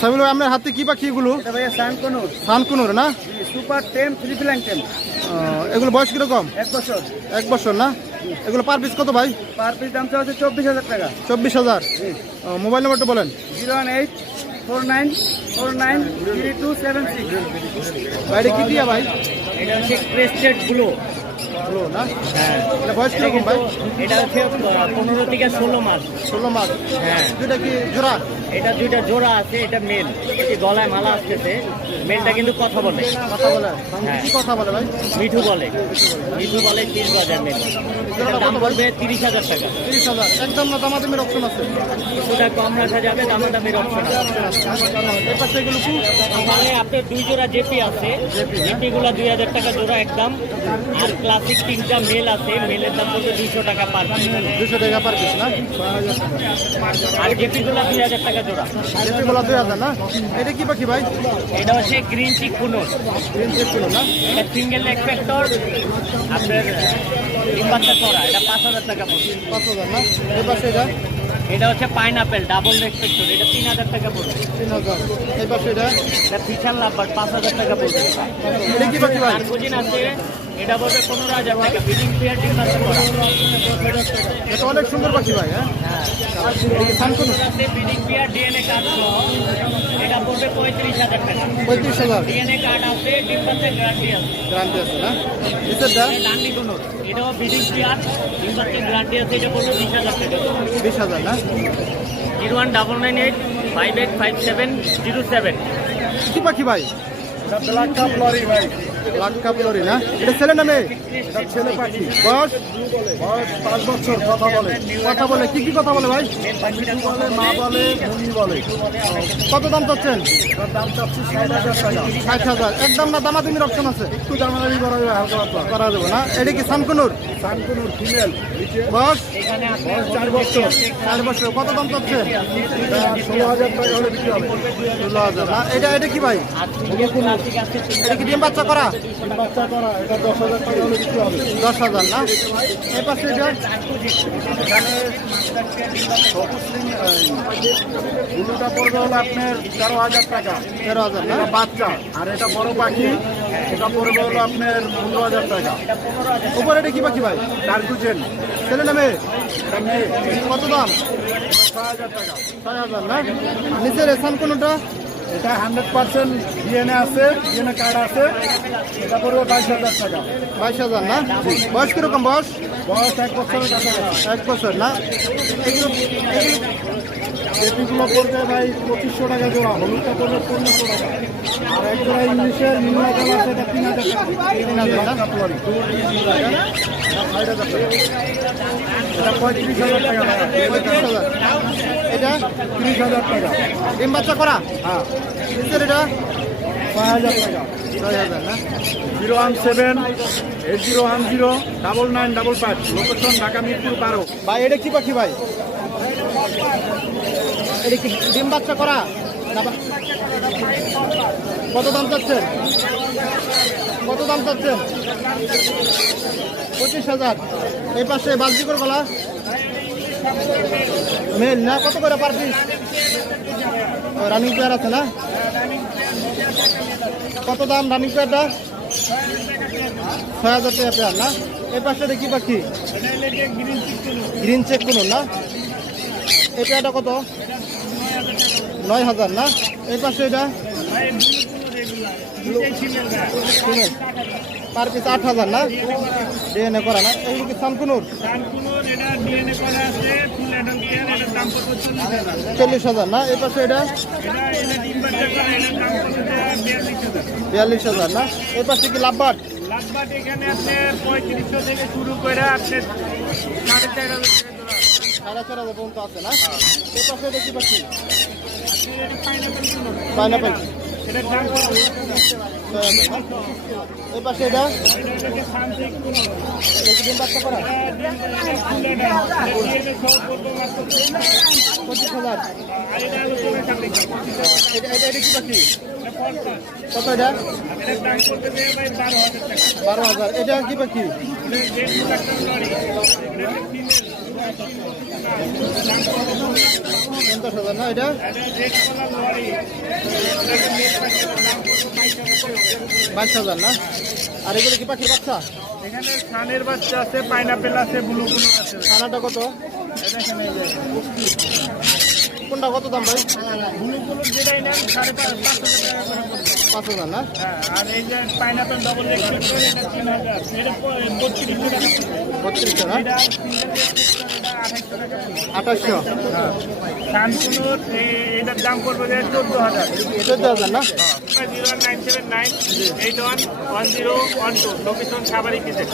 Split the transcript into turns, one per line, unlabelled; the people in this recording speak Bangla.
সাবিল ভাই আপনার হাতে কি পাখি এগুলো?
সানকনুর।
সানকুনুর না?
সুপার টেম থ্রি ফ্ল্যাং টেম
এগুলো বয়স কীরকম?
এক বছর।
এক বছর না? এগুলো পার পিস কত ভাই?
পার পিস দাম হচ্ছে চব্বিশ হাজার টাকা।
চব্বিশ হাজার। মোবাইল নাম্বারটা বলেন।
Zero one eight four nine four nine three two seven six.
বাইরে কি দিয়া ভাই?
এটা হচ্ছে ক্রেস্টেড ব্লু।
না?
হ্যাঁ।
এটা বয়স কীরকম ভাই?
এটা হচ্ছে পনেরো থেকে ষোলো মাস।
ষোলো মাস।
হ্যাঁ।
দুটা কি জোড়া?
এটা দুইটা জোড়া আছে এটা মেল। গলায় মালা আসতেছে মেলটা কিন্তু কথা বলে।
কথা বলে।
হ্যাঁ।
কথা বলে ভাই?
মিঠু বলে। মিঠু বলে মেল। দাম পড়বে তিরিশ হাজার টাকা।
তিরিশ হাজার। একদম না দামাদামির অপশন আছে?
কিছুটা কম রাখা যাবে দামে দামের অপশন
এর পাশে এগুলো কি?
মানে আপনার দুই জোড়া জেপি আছে। জেপিগুলো দুই হাজার টাকা জোড়া একদম। আর তিনটা মেল আছে মেলের দাম পড়বে দুইশো টাকা পার
দুশো টাকা পার পিস না?
আর জেপিগুলো দুই হাজার টাকা জোড়া।
এগুলো দুই হাজার না? এটা কি পাখি ভাই?
এটা হচ্ছে green cheek conure.
Green cheek kilo না?
এটা সিঙ্গেল এক্সপেক্টর আপনার ডিম্বাচ্চা করা এটা পাঁচ হাজার টাকা পড়বে
পাঁচ হাজার না? এর পাশে এটা?
এটা হচ্ছে পাইনাপেল ডাবল এক্সপেক্টর এটা তিন হাজার টাকা পড়বে
তিন হাজার। এই পাশে এটা?
এটা ফিশাল লাভবার পাঁচ হাজার টাকা পড়বে
এটা কি পাখি ভাই?
আছে এটা পড়বে পনেরো হাজার টাকা করা।
এটা অনেক সুন্দর পাখি ভাই হ্যাঁ?
পেয়ার ডিএনএ কার্ড সহ। এটা পড়বে পঁয়ত্রিশ হাজার টাকা।
পঁয়ত্রিশ হাজার।
ডিএনএ কার্ড আছে ডিম্বাচ্চা গ্যারান্টি আছে।
গ্যারান্টি আছে না
ডান্ডি কোনো। এটাও গ্যারান্টি আছে এটা পড়বে বিশ হাজার টাকা।
বিশ হাজার না
zero one double nine eight five eight five seven zero seven
কি পাখি ভাই?
ব্ল্যাক কাপ লরি ভাই।
না? এটা ছেলে না মেয়ে
এটা ছেলে পাখি।
বয়স?
বয়স পাঁচ বছর কথা বলে।
কথা বলে কি কি কথা বলে ভাই?
বলে মা বলে বলে।
কত দাম চাচ্ছেন?
দাম চাচ্ছি ষাট হাজার টাকা।
ষাট হাজার। একদম না দামাদামির অপশন আছে?
একটু দামাদামি করা যাবে হালকা
করা যাবে না। এটা কি সানকুনুর?
সানকুনুর ফিমেল
বয়স?
বয়স চার বছর।
চার বছর। কত দাম চাচ্ছেন?
এটা ষোলো হাজার টাকা হলে বিক্রি হবে।
ষোলো হাজার। না এটা এটা কি ভাই? এটা কি ডিম বাচ্চা করা?
দশ হাজার টাকা হলে
দশ হাজার না? এই পাশে
ব্লুটা পড়বে হলো আপনার তেরো হাজার টাকা।
তেরো হাজার না?
বাচ্চা আর এটা বড় পাখি এটা পড়বে হলো আপনার পনেরো হাজার টাকা।
উপরে এটা কি পাখি ভাই?
টার্কুজেন
ছেলে না মেয়ে? কত দাম?
ছয় হাজার টাকা।
ছয় হাজার না? নিচের সানকুনুরটা
এটা হান্ড্রেড পার্সেন্ট ডিএনএ আছে ডিএনএ কার্ড আছে। এটা পড়বে বাইশ হাজার টাকা।
বাইশ হাজার না? বয়স কীরকম বয়স?
বয়স এক বছরের কাছাকাছি।
এক বছর না? এগুলো এগুলো
পড়বে ভাই পঁচিশশো টাকা জোড়া হলুদটা পড়বে পনেরোশো টাকা। আর এক জোড়া ইংলিশের নিম্নতল আছে এটা তিন হাজার টাকা
তিন হাজার
টাকা। এটা পঁয়ত্রিশ হাজার টাকা।
পঁয়ত্রিশ হাজার। এটা?
তিরিশ হাজার টাকা।
ডিম বাচ্চা করা?
হ্যাঁ।
নিচের এটা?
ছয় হাজার টাকা।
ছয় হাজার না?
Zero one seven eight zero one zero double nine double five location Dhaka Mirpur বারো।
ভাই এটা কি পাখি ভাই? এটা কি ডিম বাচ্চা করা? কত দাম চাচ্ছেন? কত দাম চাচ্ছেন? পঁচিশ হাজার। এই পাশে বালজিকর গলা মেল না, কত করে পার পিস রানিং প্লেয়ার আছে না? কত দাম রানিং প্লেয়ারটা ছয় হাজার টাকা পেয়ার না? এই পাশে দেখি পাখি। গ্রিন চেক কোনো না? এটা এটা কত? নয় হাজার, না? এই পাশে এটা? ফিমেল পার পিস আট হাজার না? ডিএনএ করা না? এগুলো কি সানকুনুর চল্লিশ হাজার না? এই পাশে এটা? বিয়াল্লিশ হাজার। না? এই পাশে কি লাভবাট?
লাগবাট এখানে আপনার পঁয়ত্রিশশো থেকে শুরু করে আপনার সাড়ে চার হাজার
সাড়ে চার হাজার পর্যন্ত আছে না? এই পাশে এটা কি পাখি? পাইনাপেল এই পাশে এটা? ডিম বাচ্চা করা পঁচিশ হাজার। এটা এটা? বারো হাজার। এটা কি পাখি? পঞ্চাশ হাজার না এটা বাইশ হাজার না? আর এগুলো কি পাখির বাচ্চা?
এখানে সানের বাচ্চা আছে পাইনাপেল আছে ব্লু ব্লু আছে।
খানাটা কত? কোনটা কত দাম ভাই?
ব্লু ব্লু যেটাই নেন সাড়ে পাঁচ হাজার টাকা করে
পাঁচ হাজার না?
হ্যাঁ আর এই যে পাইনাপেল ডবল রেড এটা তিন হাজার। এটা বত্রিশশো টাকা আঠাইশশো টাকা
আঠাশশো।
শানপুর এটার দাম পড়বে যে চোদ্দ হাজার।
চোদ্দ হাজার না?
Zero nine seven nine eight one one zero one two location সাবারি কিতে